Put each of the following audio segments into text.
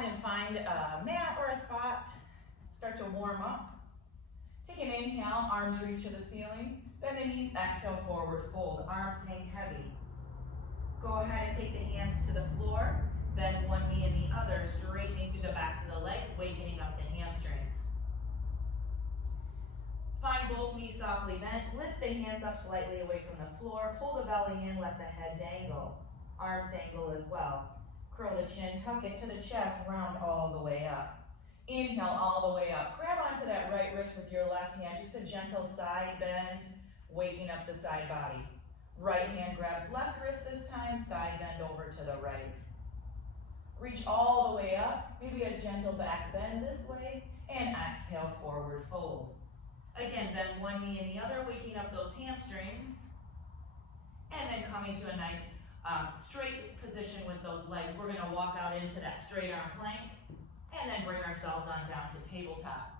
ahead and find a mat or a spot. Start to warm up. Take an inhale, arms reach to the ceiling. Bend the knees, exhale, forward fold. Arms hang heavy. Go ahead and take the hands to the floor. Bend one knee and the other, straightening through the backs of the legs, wakening up the hamstrings. Find both knees softly bent. Lift the hands up slightly away from the floor. Pull the belly in, let the head dangle. Arms dangle as well. Curl the chin, tuck it to the chest, round all the way up. Inhale all the way up. Grab onto that right wrist with your left hand, just a gentle side bend, waking up the side body. Right hand grabs left wrist this time, side bend over to the right. Reach all the way up, maybe a gentle back bend this way, and exhale, forward fold. Again, bend one knee and the other, waking up those hamstrings, and then coming to a nice straight position with those legs. We're gonna walk out into that straight arm plank, and then bring ourselves on down to tabletop.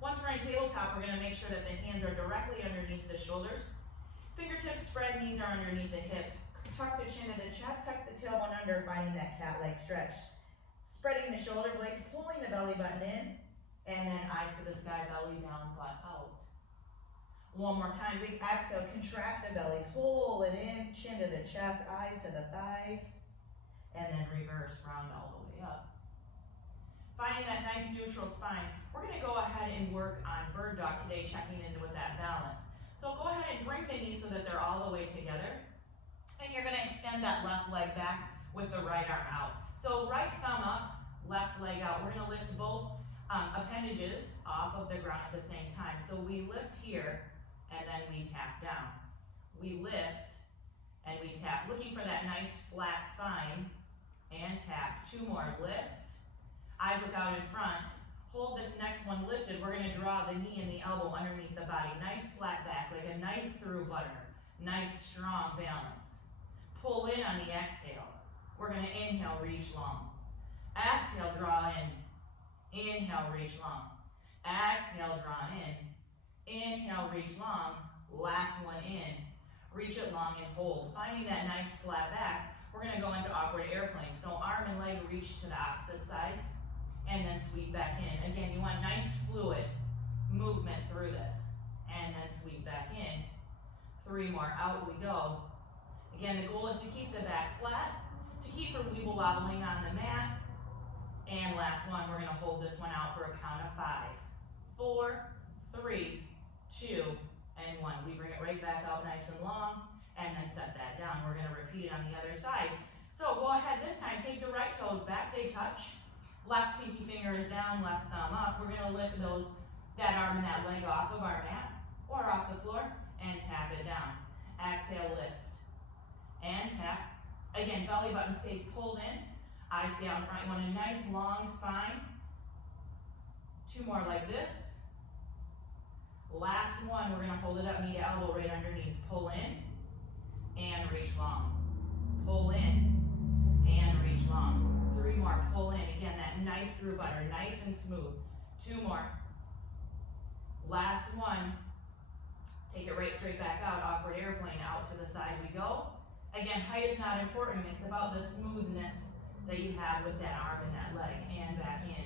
Once we're in tabletop, we're gonna make sure that the hands are directly underneath the shoulders. Fingertips spread, knees are underneath the hips. Tuck the chin to the chest, tuck the tailbone under, finding that cat leg stretch. Spreading the shoulder blades, pulling the belly button in, and then eyes to the sky, belly down, butt out. One more time, big exhale, contract the belly, pull it in, chin to the chest, eyes to the thighs, and then reverse, round all the way up. Finding that nice neutral spine, we're gonna go ahead and work on bird dog today, checking in with that balance. So go ahead and bring the knees so that they're all the way together. And you're gonna extend that left leg back with the right arm out. So right thumb up, left leg out. We're gonna lift both appendages off of the ground at the same time. So we lift here, and then we tap down. We lift, and we tap. Looking for that nice flat spine, and tap. Two more, lift. Eyes look out in front. Hold this next one lifted. We're gonna draw the knee and the elbow underneath the body. Nice flat back, like a knife through butter. Nice strong balance. Pull in on the exhale. We're gonna inhale, reach long. Exhale, draw in. Inhale, reach long. Exhale, draw in. Inhale, reach long. Last one in. Reach it long and hold. Finding that nice flat back, we're gonna go into awkward airplane. So arm and leg reach to the opposite sides, and then sweep back in. Again, you want nice fluid movement through this, and then sweep back in. Three more, out we go. Again, the goal is to keep the back flat, to keep from weeble wobbling on the mat. And last one, we're gonna hold this one out for a count of 5. 4, 3, 2, and 1. We bring it right back out nice and long, and then set that down. We're gonna repeat it on the other side. So go ahead this time, take the right toes back, they touch. Left pinky finger is down, left thumb up. We're gonna lift that arm and that leg off of our mat, or off the floor, and tap it down. Exhale, lift, and tap. Again, belly button stays pulled in. Eyes stay out in front. You want a nice long spine. 2 more like this. Last one, we're gonna hold it up, knee to elbow right underneath. Pull in, and reach long. Pull in, and reach long. 3 more, pull in. Again, that knife through butter, nice and smooth. 2 more. Last one. Take it right straight back out, awkward airplane, out to the side we go. Again, height is not important, it's about the smoothness that you have with that arm and that leg, and back in.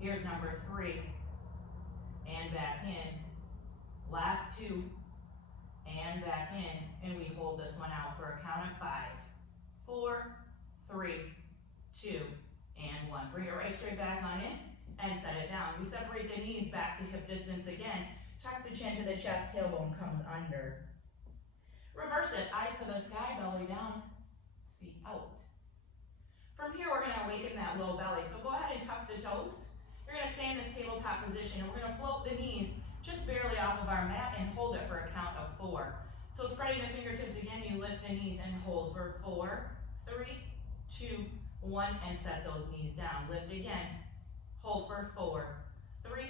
Here's number 3, and back in. Last 2, and back in, and we hold this one out for a count of 5. 4, 3, 2, and 1. Bring it right straight back on in, and set it down. We separate the knees back to hip distance again. Tuck the chin to the chest, tailbone comes under. Reverse it, eyes to the sky, belly down, seat out. From here, we're gonna awaken that low belly. So go ahead and tuck the toes. You're gonna stay in this tabletop position, and we're gonna float the knees just barely off of our mat and hold it for a count of 4. So spreading the fingertips again, you lift the knees and hold for 4, 3, 2, 1, and set those knees down. Lift again, hold for 4, 3,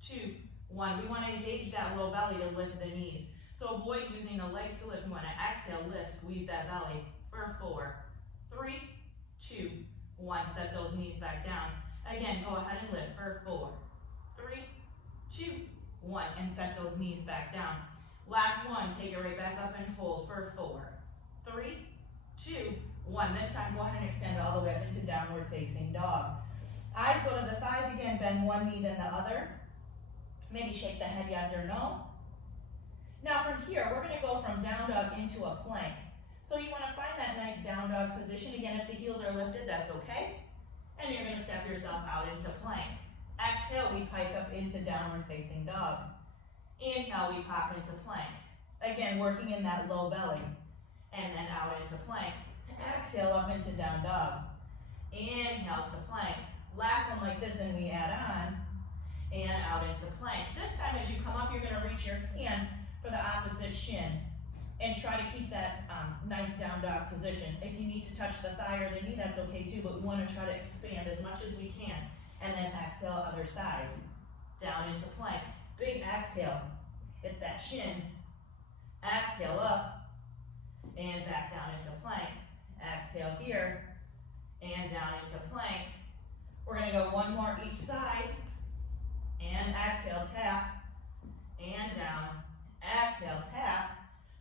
2, 1. We want to engage that low belly to lift the knees. So avoid using the legs to lift. We want to exhale, lift, squeeze that belly for 4, 3, 2, 1. Set those knees back down. Again, go ahead and lift for 4, 3, 2, 1, and set those knees back down. Last one, take it right back up and hold for 4, 3, 2, 1. This time, go ahead and extend all the way up into downward downward facing dog. Eyes go to the thighs again, bend one knee then the other. Maybe shake the head yes or no. Now from here, we're gonna go from down dog into a plank. So you wanna find that nice down dog position. Again, if the heels are lifted, that's okay. And you're gonna step yourself out into plank. Exhale, we pike up into downward facing dog. Inhale, we pop into plank. Again, working in that low belly. And then out into plank. Exhale, up into down dog. Inhale to plank. Last one like this, and we add on. And out into plank. This time as you come up, you're gonna reach your hand for the opposite shin. And try to keep that nice down dog position. If you need to touch the thigh or the knee, that's okay too, but we wanna try to expand as much as we can. And then exhale, other side. Down into plank. Big exhale. Hit that shin. Exhale up. And back down into plank. Exhale here. And down into plank. We're gonna go one more each side. And exhale, tap. And down. Exhale, tap.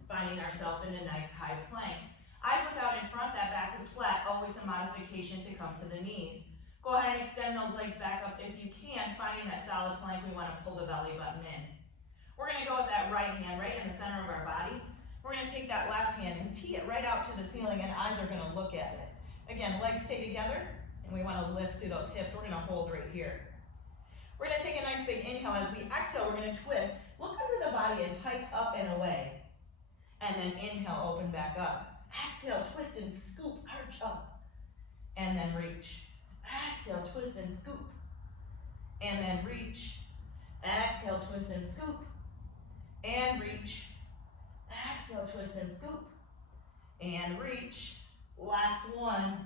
Finding ourselves in a nice high plank. Eyes look out in front, that back is flat. Always a modification to come to the knees. Go ahead and extend those legs back up if you can. Finding that solid plank, we want to pull the belly button in. We're going to go with that right hand right in the center of our body. We're going to take that left hand and tee it right out to the ceiling, and eyes are going to look at it. Again, legs stay together, and we want to lift through those hips. We're going to hold right here. We're going to take a nice big inhale. As we exhale, we're going to twist. Look under the body and pike up and away. And then inhale, open back up. Exhale, twist and scoop, arch up. And then reach. Exhale, twist and scoop. And then reach. Exhale, twist and scoop. And reach. Exhale, twist and scoop. And reach. Last one.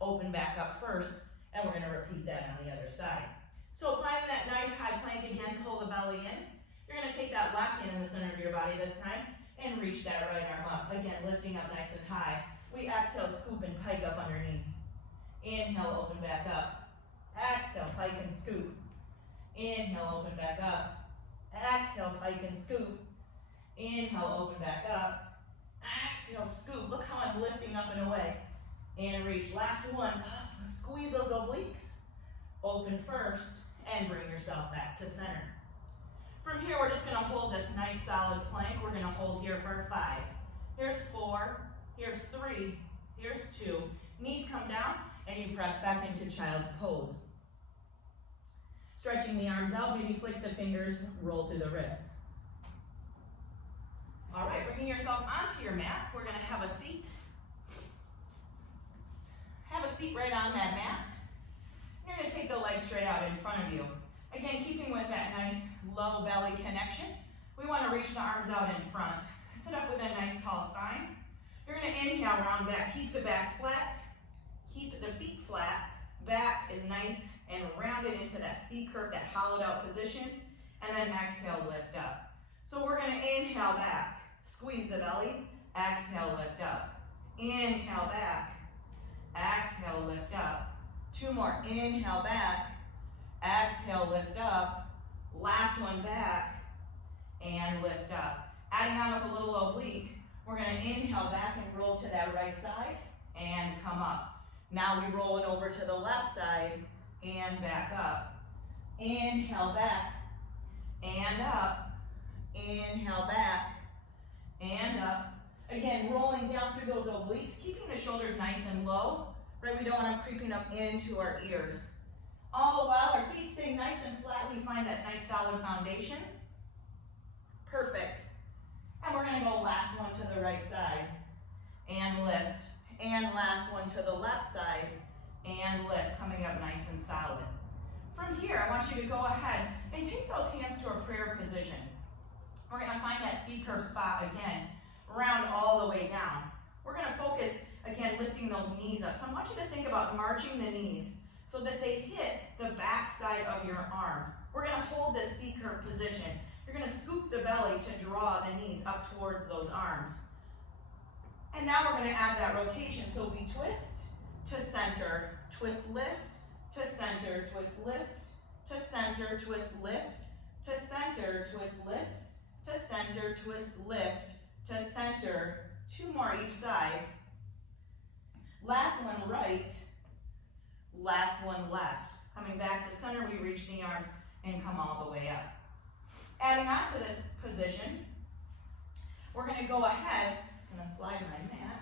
Open back up first. And we're going to repeat that on the other side. So finding that nice high plank again, pull the belly in. You're going to take that left hand in the center of your body this time. And reach that right arm up. Again, lifting up nice and high. We exhale, scoop and pike up underneath. Inhale, open back up. Exhale, pike and scoop. Inhale, open back up. Exhale, pike and scoop. Inhale, open back up. Exhale, scoop. Look how I'm lifting up and away. And reach. Last one. Up. Squeeze those obliques. Open first. And bring yourself back to center. From here, we're just going to hold this nice solid plank. We're going to hold here for 5. Here's 4. Here's 3. Here's 2. Knees come down, and you press back into child's pose. Stretching the arms out, maybe flick the fingers, roll through the wrists. All right, bringing yourself onto your mat. We're going to have a seat. Have a seat right on that mat. You're going to take the legs straight out in front of you. Again, keeping with that nice low belly connection, we want to reach the arms out in front. Sit up with a nice tall spine. You're going to inhale, round back, keep the back flat, keep the feet flat. Back is nice and rounded into that C curve, that hollowed out position, and then exhale, lift up. So we're going to inhale back, squeeze the belly, exhale, lift up. Inhale back, exhale, lift up. 2 more, inhale back, exhale, lift up. Last one back, and lift up. Adding on with a little oblique, we're going to inhale back and roll to that right side, and come up. Now we roll it over to the left side, and back up. Inhale back, and up. Inhale back, and up. Again, rolling down through those obliques, keeping the shoulders nice and low, right? We don't want them creeping up into our ears. All the while, our feet stay nice and flat. We find that nice solid foundation. Perfect. And we're going to go last one to the right side and lift. And last one to the left side and lift, coming up nice and solid. From here, I want you to go ahead and take those hands to a prayer position. We're going to find that C-curve spot again, round all the way down. We're going to focus, again, lifting those knees up. So I want you to think about marching the knees so that they hit the back side of your arm. We're going to hold this C-curve position. You're going to scoop the belly to draw the knees up towards those arms. And now we're going to add that rotation. So we twist to center, twist, lift, to center, twist, lift, to center, twist, lift, to center, twist, lift, to center, twist, lift, to center. 2 more each side. Last one, right, Last one left. Coming back to center, we reach the arms and come all the way up. Adding on to this position, we're gonna go ahead, just gonna slide my mat.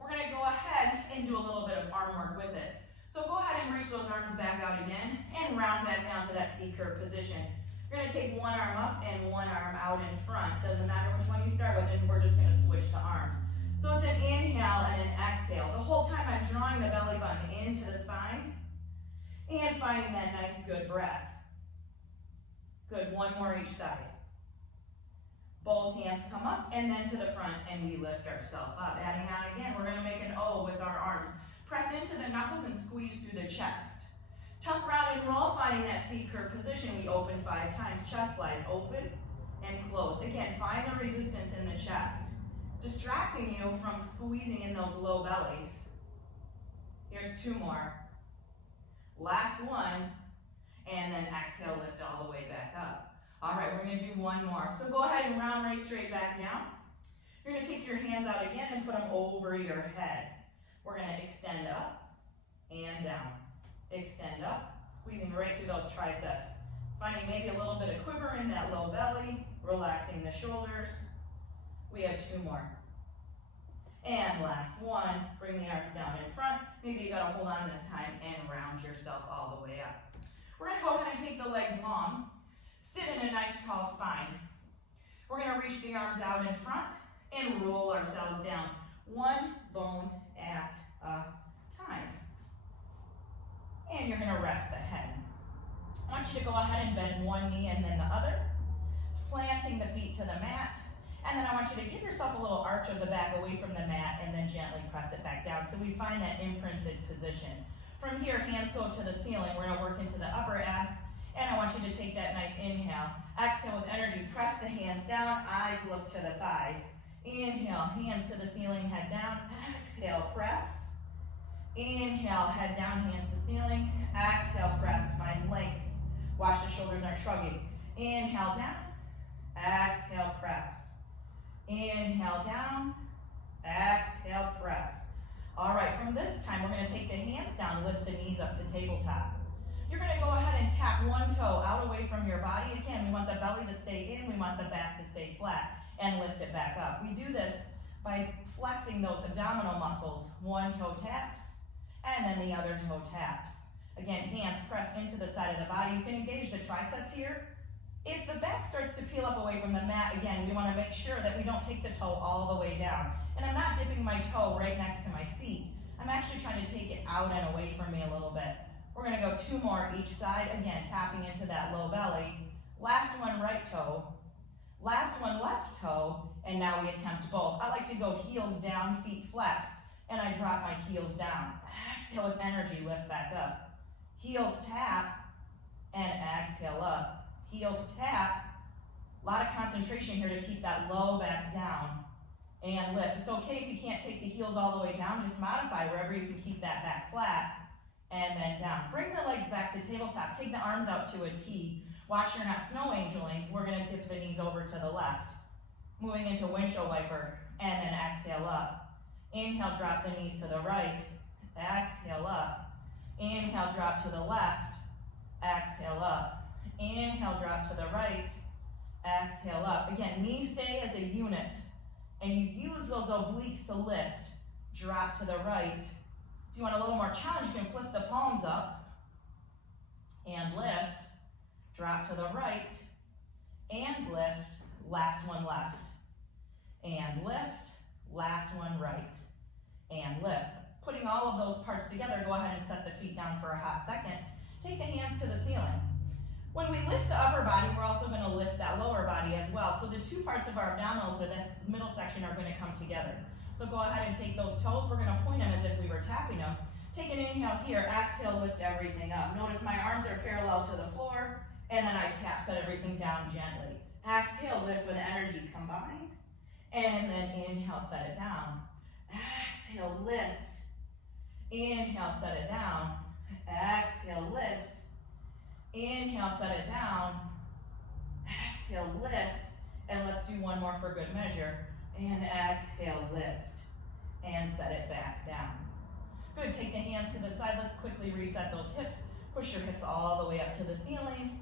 We're gonna go ahead and do a little bit of arm work with it. So go ahead and reach those arms back out again and round back down to that C curve position. You're gonna take one arm up and one arm out in front. Doesn't matter which one you start with, and we're just gonna switch the arms. So it's an inhale and an exhale. The whole time I'm drawing the belly button into the spine and finding that nice, good breath. Good, one more each side. Both hands come up and then to the front and we lift ourselves up. Adding on again, we're gonna make an O with our arms. Press into the knuckles and squeeze through the chest. Tuck, round, and roll, finding that C curve position. We open 5 times. Chest flies open and close. Again, find the resistance in the chest, distracting you from squeezing in those low bellies. Here's 2 more. Last one, and then exhale, lift all the way back up. All right, we're gonna do 1 more. So go ahead and round right straight back down. You're gonna take your hands out again and put them over your head. We're gonna extend up and down. Extend up, squeezing right through those triceps. Finding maybe a little bit of quiver in that low belly, relaxing the shoulders. We have 2 more. And last one, bring the arms down in front. Maybe you gotta hold on this time and round yourself all the way up. We're gonna go ahead and take the legs long, sit in a nice tall spine. We're gonna reach the arms out in front and roll ourselves down, 1 bone at a time. And you're gonna rest the head. I want you to go ahead and bend one knee and then the other, planting the feet to the mat. And then I want you to give yourself a little arch of the back away from the mat and then gently press it back down. So we find that imprinted position. From here, hands go to the ceiling. We're gonna work into the upper abs. And I want you to take that nice inhale. Exhale with energy, press the hands down, eyes look to the thighs. Inhale, hands to the ceiling, head down. Exhale, press. Inhale, head down, hands to ceiling. Exhale, press, find length. Watch the shoulders aren't shrugging. Inhale, down. Exhale, press. Inhale, down. Exhale, press. All right, from this time, we're gonna take the hands down, lift the knees up to tabletop. You're gonna go ahead and tap one toe out away from your body. Again, we want the belly to stay in, we want the back to stay flat, and lift it back up. We do this by flexing those abdominal muscles. One toe taps, and then the other toe taps. Again, hands press into the side of the body. You can engage the triceps here. If the back starts to peel up away from the mat, again, we wanna make sure that we don't take the toe all the way down. And I'm not dipping my toe right next to my seat. I'm actually trying to take it out and away from me a little bit. We're gonna go 2 more each side, again, tapping into that low belly. Last one, right toe. Last one, left toe, and now we attempt both. I like to go heels down, feet flexed, and I drop my heels down. Exhale with energy, lift back up. Heels tap, and exhale up. Heels tap. A lot of concentration here to keep that low back down. And lift. It's okay if you can't take the heels all the way down, just modify wherever you can keep that back flat. And then down. Bring the legs back to tabletop. Take the arms out to a T. Watch you're not snow angeling. We're gonna dip the knees over to the left. Moving into windshield wiper, and then exhale up. Inhale, drop the knees to the right. Exhale up. Inhale, drop to the left. Exhale up. Inhale, drop to the right. Exhale up. Again, knees stay as a unit. And you use those obliques to lift. Drop to the right. If you want a little more challenge, you can flip the palms up and lift. Drop to the right and lift. Last one left. And lift. Last one right. And lift. Putting all of those parts together, go ahead and set the feet down for a hot second. Take the hands to the ceiling. When we lift the upper body, we're also going to lift that lower body as well. So the 2 parts of our abdominals, or this middle section, are going to come together. So go ahead and take those toes. We're going to point them as if we were tapping them. Take an inhale here. Exhale, lift everything up. Notice my arms are parallel to the floor, and then I tap, set everything down gently. Exhale, lift with energy, combine. And then inhale, set it down. Exhale, lift. Inhale, set it down. Exhale, lift. Inhale, set it down. Exhale, lift. And let's do one more for good measure. And exhale, lift. And set it back down. Good, take the hands to the side. Let's quickly quickly reset those hips. Push your hips all the way up to the ceiling,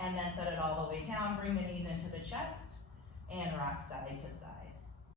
and then set it all the way down. Bring the knees into the chest, and rock side to side.